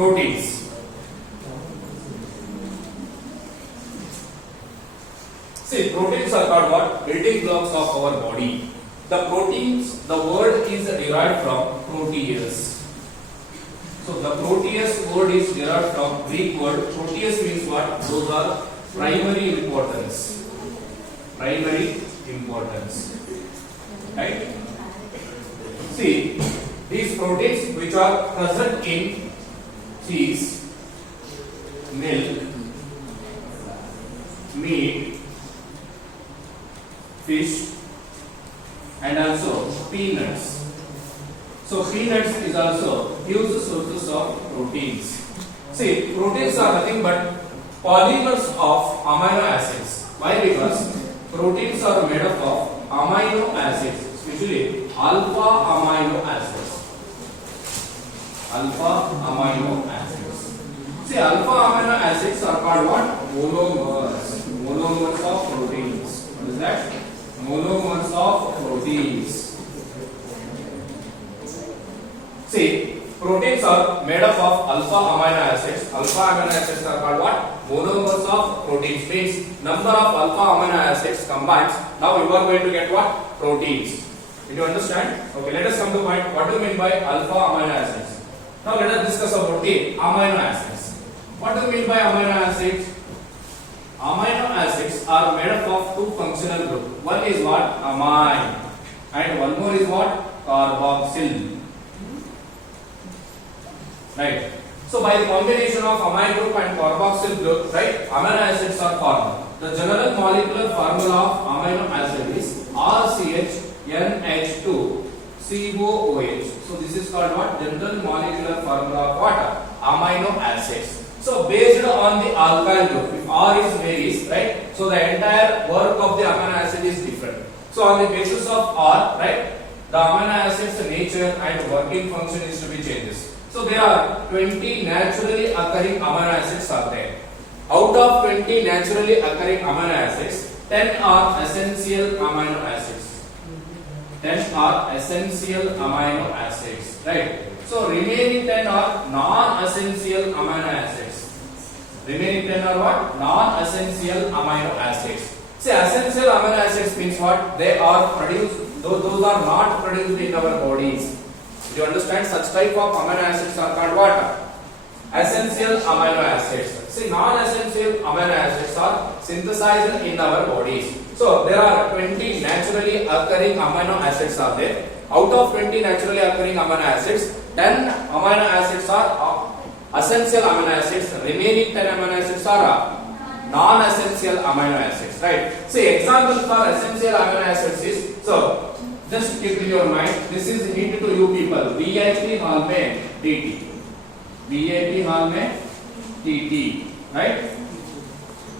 proteins. See, proteins are called what? Building blocks of our body. The proteins, the word is derived from proteus. So the proteus word is derived from Greek word. Proteus means what? Those are primary importance. Primary importance. Right? See, these proteins which are present in cheese, milk, meat, fish, and also peanuts. So peanuts is also huge sources of proteins. See, proteins are nothing but polymers of amino acids. Why? Because proteins are made up of amino acids, especially alpha amino acids. Alpha amino acids. See, alpha amino acids are called what? Monomers. Monomers of proteins. What is that? Monomers of proteins. See, proteins are made up of alpha amino acids. Alpha amino acids are called what? Monomers of proteins. Means number of alpha amino acids combines. Now you are going to get what? Proteins. Did you understand? Okay, let us come to point. What do you mean by alpha amino acids? Now let us discuss about the amino acids. What do you mean by amino acids? Amino acids are made up of two functional groups. One is what? Amine. And one more is what? Carboxyl. Right. So by the combination of amine group and carboxyl group, right, amino acids are formed. The general molecular formula of amino acid is RCHNH2COOH. So this is called what? General molecular formula of what? Amino acids. So based on the alkyl group, if R is varies, right? So the entire work of the amino acid is different. So on the basis of R, right, the amino acid's nature and working function is to be changes. So there are 20 naturally occurring amino acids are there. Out of 20 naturally occurring amino acids, 10 are essential amino acids. 10 are essential amino acids, right? So remaining 10 are non-essential amino acids. Remaining 10 are what? Non-essential amino acids. See, essential amino acids means what? They are produced, those are not produced in our bodies. Do you understand? Such type of amino acids are called what? Essential amino acids. See, non-essential amino acids are synthesized in our bodies. So there are 20 naturally occurring amino acids are there. Out of 20 naturally occurring amino acids, 10 amino acids are essential amino acids. Remaining 10 amino acids are non-essential amino acids. Right? See, example for essential amino acids is, so just keep in your mind, this is hint to you people. VIP hall mein DT. VIP hall mein TT. Right?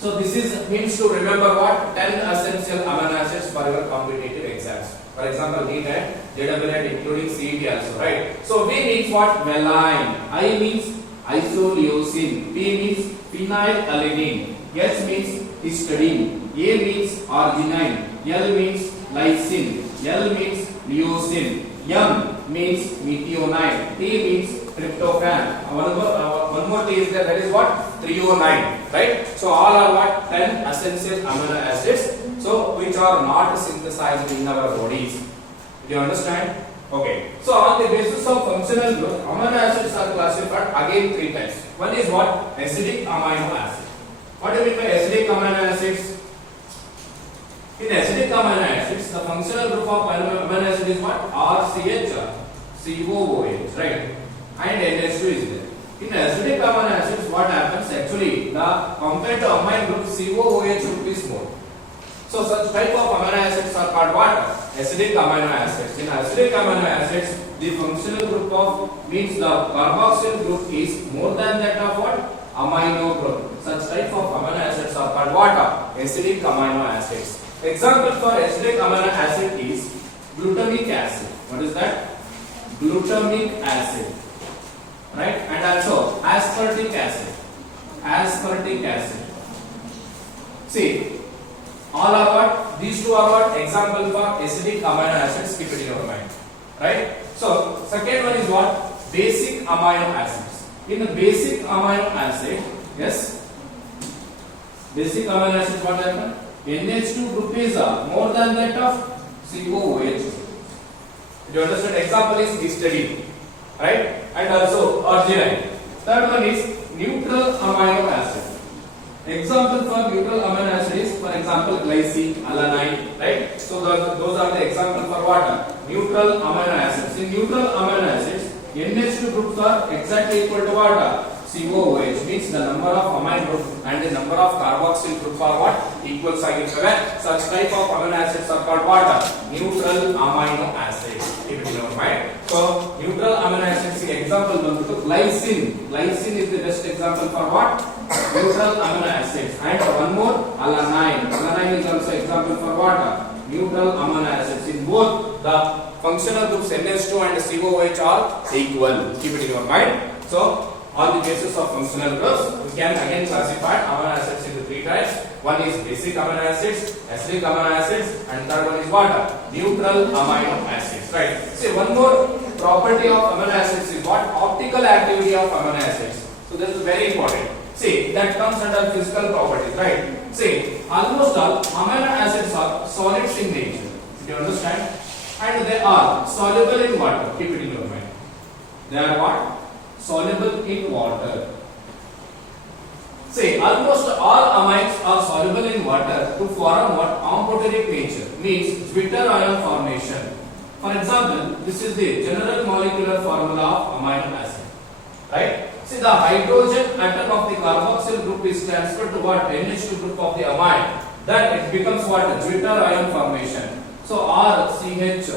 So this is means to remember what? 10 essential amino acids for your competitive exams. For example, NEET and JEE including CET also. Right? So V means what? Valine. I means isoleucine. P means phenylalanine. S means histidine. A means arginine. L means lysine. L means leucine. M means methionine. T means tryptophan. One more T is there. That is what? Threonine. Right? So all are what? 10 essential amino acids. So which are not synthesized in our bodies. Do you understand? Okay. So on the basis of functional group, amino acids are classified again 3 types. One is what? Acidic amino acid. What do you mean by acidic amino acids? In acidic amino acids, the functional group of amino acid is what? RCHCOOH, right? And NH2 is there. In acidic amino acids, what happens? Actually, the compared to amine group, COOH group is more. So such type of amino acids are called what? Acidic amino acids. In acidic amino acids, the functional group of means the carboxyl group is more than that of what? Amino group. Such type of amino acids are called what? Acidic amino acids. Example for acidic amino acid is glutamic acid. What is that? Glutamic acid. Right? And also aspartic acid. Aspartic acid. See, all are what? These two are what? Example for acidic amino acids. Keep it in your mind. Right? So, second one is what? Basic amino acids. in a basic amino acid, yes, basic amino acid what happen? NH2 group is more than that of COOH. You understand? Example is histidine, right? And also arginine. Third one is neutral amino acid. Example for neutral amino acid is, for example, glycine, alanine, right? So those are the example for what? Neutral amino acids. In neutral amino acids, NH2 groups are exactly equal to what? COOH, means the number of amine group and the number of carboxyl group are what? Equal sign. Such type of amino acids are called what? Neutral amino acids. Keep it in your mind. So neutral amino acids example one to glycine. Glycine is the best example for what? Neutral amino acids. And one more, alanine. Alanine is also example for what? Neutral amino acids. In both the functional groups NH2 and COOH are equal. Keep it in your mind. So all the cases of functional groups, we can again classify amino acids into three types. One is basic amino acids, acidic amino acids, and third one is what? Neutral amino acids. Right. See, one more property of amino acids is what? Optical activity of amino acids. So this is very important. See, that comes under physical properties, right? See, almost all amino acids are solids in nature. Do you understand? And they are soluble in water. Keep it in your mind. They are what? Soluble in water. Say almost all amines are soluble in water to form what? Amphoteric nature, means Zwitter ion formation. For example, this is the general molecular formula of amino acid, right? See, the hydrogen atom of the carboxyl group is transferred to what? NH2 group of the amine. Then it becomes what? Zwitter ion formation. So RCHCOO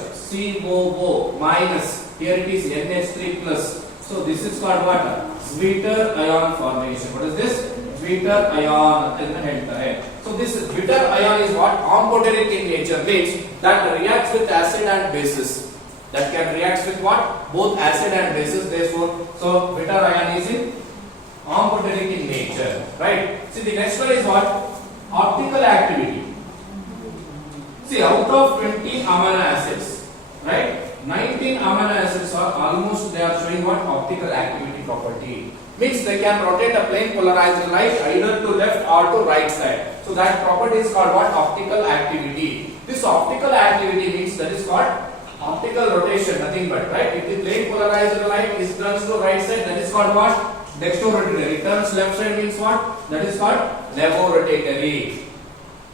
minus, here it is NH3 plus. So this is called what? Zwitter ion formation. What is this? Zwitter ion. So this Zwitter ion is what? Amphoteric in nature, means that reacts with acid and bases. That can react with what? Both acid and bases. Therefore, so Zwitter ion is in amphoteric in nature, right? See, the next one is what? Optical activity. See, out of 20 amino acids, right? 19 amino acids are almost, they are showing what? Optical activity property. Means they can rotate a plane polarized light either to left or to right side. So that property is called what? Optical activity. This optical activity means that is called optical rotation, nothing but, right? If the plane polarized light is turns to right side, that is called what? Dextrorotatory. It turns left side means what? That is called levorotatory.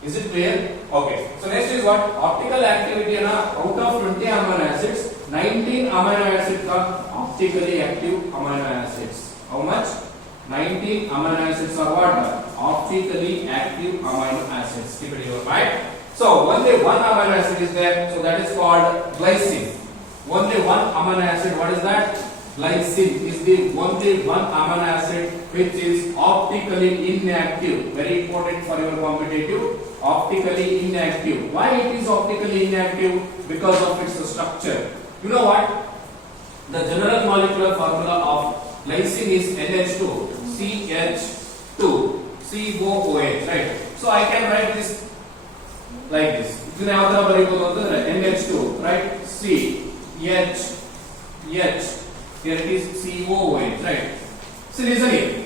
Is it clear? Okay. So next is what? Optical activity. Out of 20 amino acids, 19 amino acids are optically active amino acids. How much? 19 amino acids are what? Optically active amino acids. Keep it in your mind. So only one amino acid is there. So that is called glycine. Only one amino acid. What is that? Glycine is the only one amino acid which is optically inactive. Very important for your competitive. Optically inactive. Why it is optically inactive? Because of its structure. You know what? The general molecular formula of glycine is NH2 CH2 COOH, right? So I can write this like this. NH2, right? C H H. Here it is COOH, right? So listen here.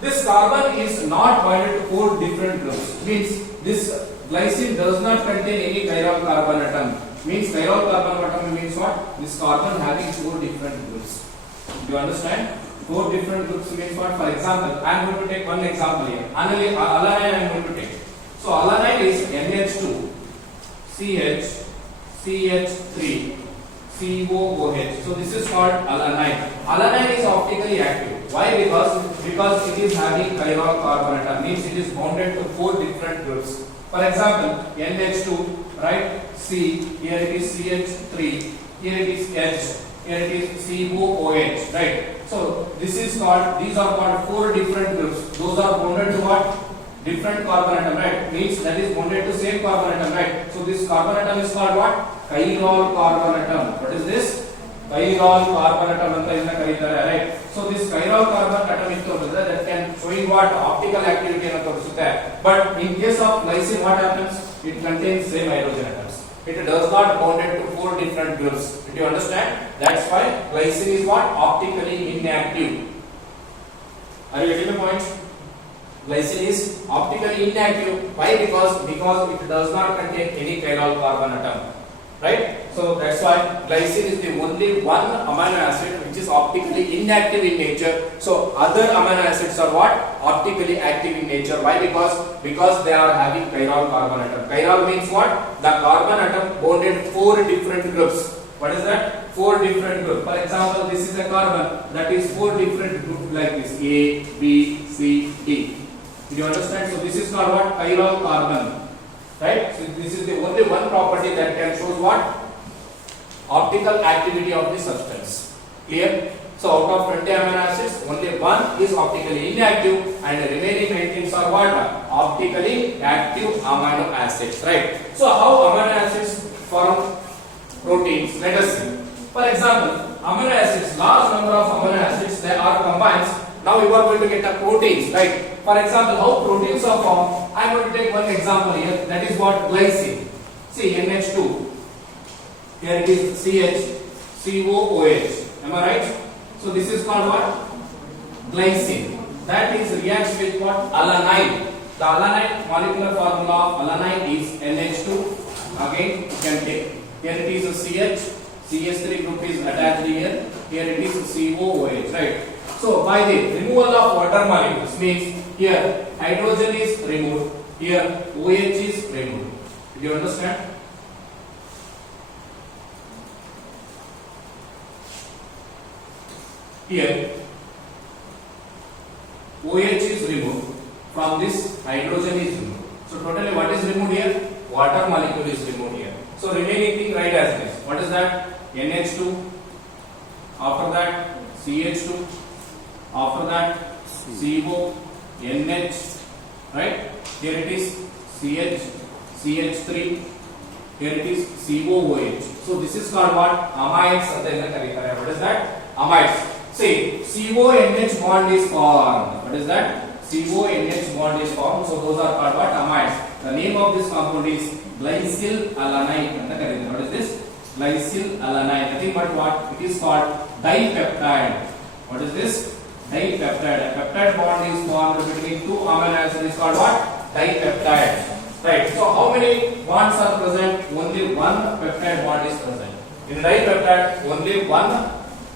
This carbon is not bonded to 4 different groups. Means this glycine does not contain any chiral carbon atom. Means chiral carbon atom means what? This carbon having 4 different groups. Do you understand? 4 different groups means what? For example, I am going to take one example here. Alanine I am going to take. So alanine is NH2 CH CH3 COOH. So this is called alanine. Alanine is optically active. Why? Because it is having chiral carbon atom, means it is bonded to 4 different groups. For example, NH2, right? C, here it is CH3, here it is H, here it is COOH, right? So this is called, these are called 4 different groups. Those are bonded to what? Different carbon atom, right? Means that is bonded to same carbon atom, right? So this carbon atom is called what? Chiral carbon atom. What is this? Chiral carbon atom anta idna karitare, right? So this chiral carbon atom is that can showing what? Optical activity anna torisutte. But in case of glycine, what happens? It contains same hydrogen atoms. It does not bonded to 4 different groups. Did you understand? That's why glycine is what? Optically inactive. Are you getting the point? Glycine is optically inactive. Why? Because it does not contain any chiral carbon atom. Right? So that's why glycine is the only one amino acid which is optically inactive in nature. So other amino acids are what? Optically active in nature. Why? Because they are having chiral carbon atom. Chiral means what? The carbon atom bonded 4 different groups. What is that? 4 different groups. For example, this is a carbon that is 4 different groups like this: A, B, C, D. Do you understand? So this is called what? Chiral carbon. Right? So this is the only one property that can show what? Optical activity of the substance. Clear? So out of 20 amino acids, only one is optically inactive and the remaining 19 are what? Optically active amino acids. Right? So how amino acids form proteins? Let us see. For example, amino acids, large number of amino acids, they are combined. Now you are going to get the proteins, right? For example, how proteins are formed? I am going to take one example here. That is what? Glycine. See, NH2. Here it is CH, Am I right? So this is called what? Glycine. That is reacts with what? Alanine. The alanine molecular formula of alanine is NH2. Again, you can take. Here it is a CH. CH3 group is attached here. Here it is COOH, right? So by the removal of water molecules means here hydrogen is removed, here OH is removed. Do you understand? Here OH is removed, from this hydrogen is removed. So totally what is removed here? Water molecule is removed here. So remaining thing write as this. What is that? NH2, after that CH2, after that CO, NH, right? Here it is CH, CH3, here it is COOH. So this is called what? Amides. What is that? Amides. See, CONH bond is formed. What is that? CONH bond is formed. So those are called what? Amides. The name of this compound is glycyl alanine. What is this? Glycyl alanine. Nothing but what? It is called dipeptide. What is this? Dipeptide. A peptide bond is formed between 2 amino acids. Is called what? Dipeptide. Right. So how many bonds are present? Only one peptide bond is present. In dipeptide, only one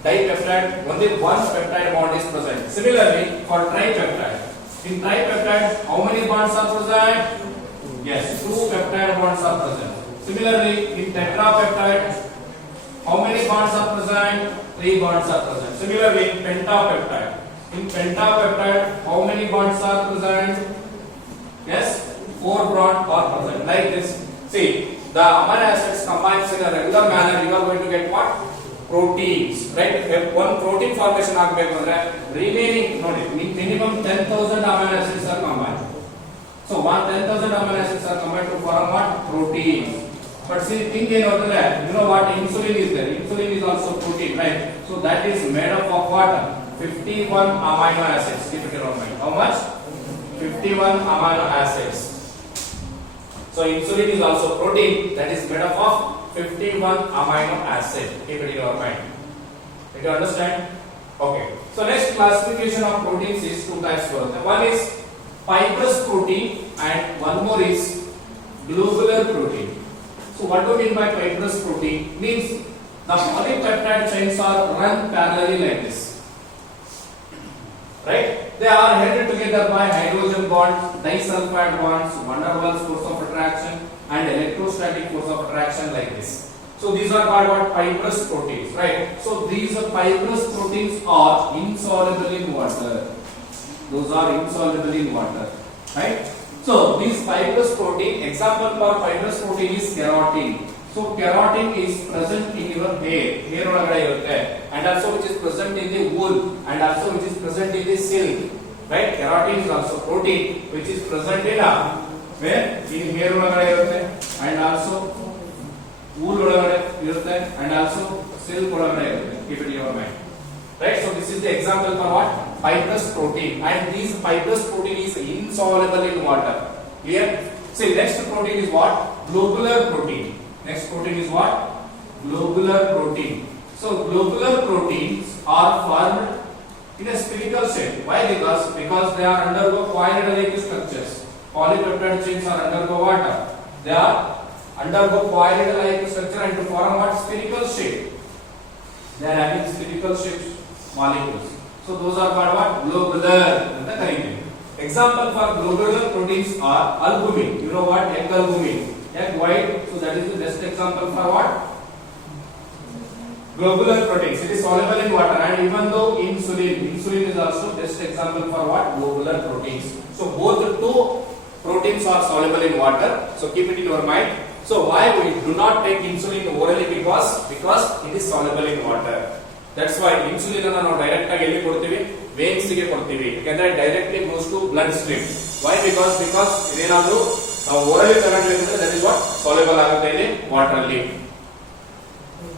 peptide bond is present. Similarly, for tripeptide. In tripeptide, how many bonds are present? Yes, 2 peptide bonds are present. Similarly, in tetrapeptide, how many bonds are present? 3 bonds are present. Similarly, in pentapeptide. In pentapeptide, how many bonds are present? Yes, 4 bonds are present. Like this. See, the amino acids combines in a regular manner. You are going to get what? Proteins. Right? If one protein formation remaining, minimum 10,000 amino acids are combined. So 10,000 amino acids are combined to form what? Proteins. But see, think you know what? Insulin is there. Insulin is also protein, right? So that is made up of what? 51 amino acids. Keep it in your mind. How much? 51 amino acids. So insulin is also protein that is made up of 51 amino acids. Keep it in your mind. Did you understand? Okay. So next classification of proteins is 2 types. One is fibrous protein and one more is globular protein. So what do we mean by fibrous protein? Means the polypeptide chains are run parallelly like this. Right? They are held together by hydrogen bonds, disulfide bonds, van der Waals force of attraction and electrostatic force of attraction like this. So these are called what? Fibrous proteins, right? So these fibrous proteins are insoluble in water. Those are insoluble in water, right? So these fibrous protein, example for fibrous protein is keratin. So keratin is present in your hair and also which is present in the wool and also which is present in the silk, right? Keratin is also protein which is present in where? In hair and also wool and also silk. Keep it in your mind. Right? So this is the example for what? Fibrous protein, and this fibrous protein is insoluble in water. Clear? See, next protein is what? Globular protein. Next protein is what? Globular protein. So globular proteins are formed in a spherical shape. Why? Because they are undergo coiled-like structures. Polypeptide chains are undergo what? They are undergo coiled-like structure and to form what? Spherical shape. They are having spherical shaped molecules. So those are called what? Globular ಅಂತ ಕರೀತೀವಿ. Example for globular proteins are albumin. You know what? Egg albumin. Egg white. So that is the best example for what? Globular proteins. It is soluble in water, and even though insulin is also best example for what? Globular proteins. So both the two proteins are soluble in water. So keep it in your mind. So why we do not take insulin orally? Because it is soluble in water. That's why insulin ಅನ್ನು ನಾವು direct ಆಗಿ ಎಲ್ಲಿ ಕೊಡ್ತೀವಿ? Veins ಗೆ ಕೊಡ್ತೀವಿ. ಯಾಕಂದ್ರೆ directly goes to bloodstream. Why? Because ಇದೇನಾದ್ರೂ ನಾವು orally ತಗೊಂಡ್ರೆ that is what soluble ಆಗುತ್ತೆ ಇಲ್ಲಿ ವಾಟರ್ ಅಲ್ಲಿ.